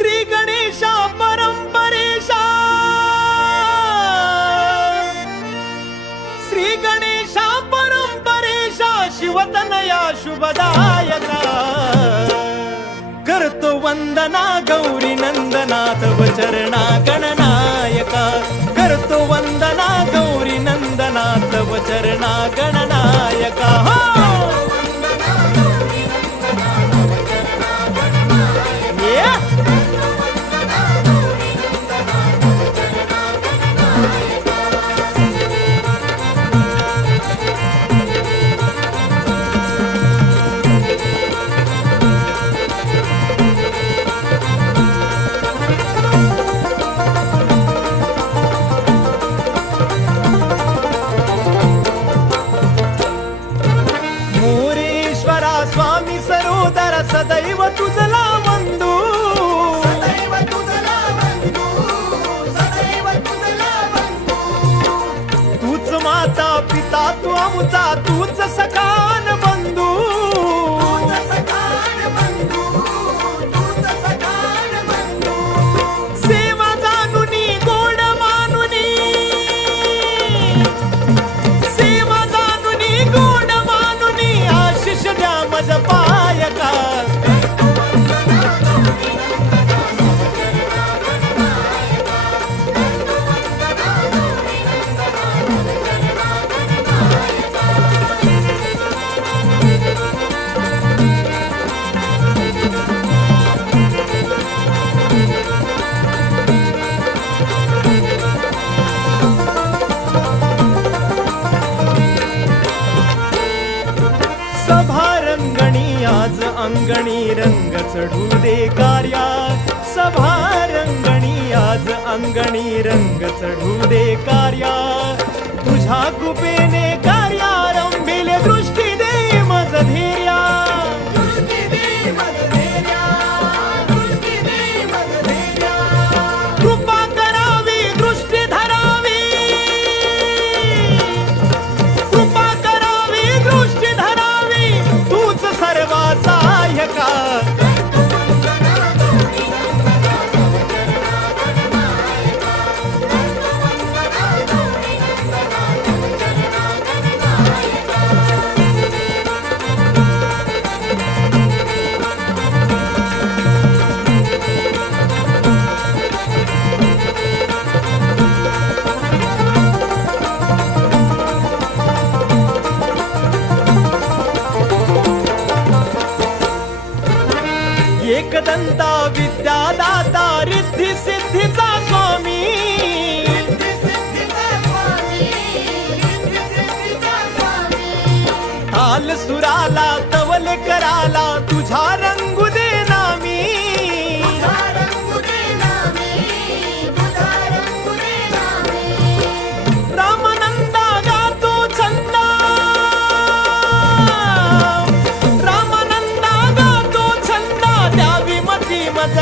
श्री गणेशा परंपरेशा, श्री गणेशा परंपरेशा, शिवतनया शुभदायका, करतो वंदना गौरी नंदना तव चरणा गणनायका, करतो वंदना गौरी नंदना तव चरणा गणनायका. स्वामी सरोदर सदैव तुझला वंदू, सदैव तुझला वंदू, सदैव तुझला वंदू. तूच माता पिता तू आमचा, तूच सखान बंधू, तूच सखान बंधू, तूच सखान बंधू. सेवा जानुनी गोड मानुनी, सेवा जानुनी गोड मानुनी, आशिष द्या मज पायका. सभारंगणी आज अंगणी रंग चढू दे कार्या, सभारंगणी आज अंगणी रंग चढू दे कार्या, तुझ्या कृपेने कार्या रंभिले दृष्टी दे मज धैर्या, दृष्टी दे मज धैर्या, दृष्टी दे मज धैर्या. कृपा करावी दृष्टी धरावी, कृपा करावी दृष्टी धरावी, तूच सर्वा सहाय्यका. एकदंता विद्यादाता रिद्धी सिद्धीचा स्वामी, रिद्धी सिद्धीचा स्वामी, रिद्धी सिद्धीचा स्वामी. ताल सुराला तवल कराला तुझा रंगू दे नामी, तुझा रंगू दे नामी, तुझा रंगू दे नामी. रामानंदा गातो छंदा, रामानंदा गातो छंदा, द्यावी मती मज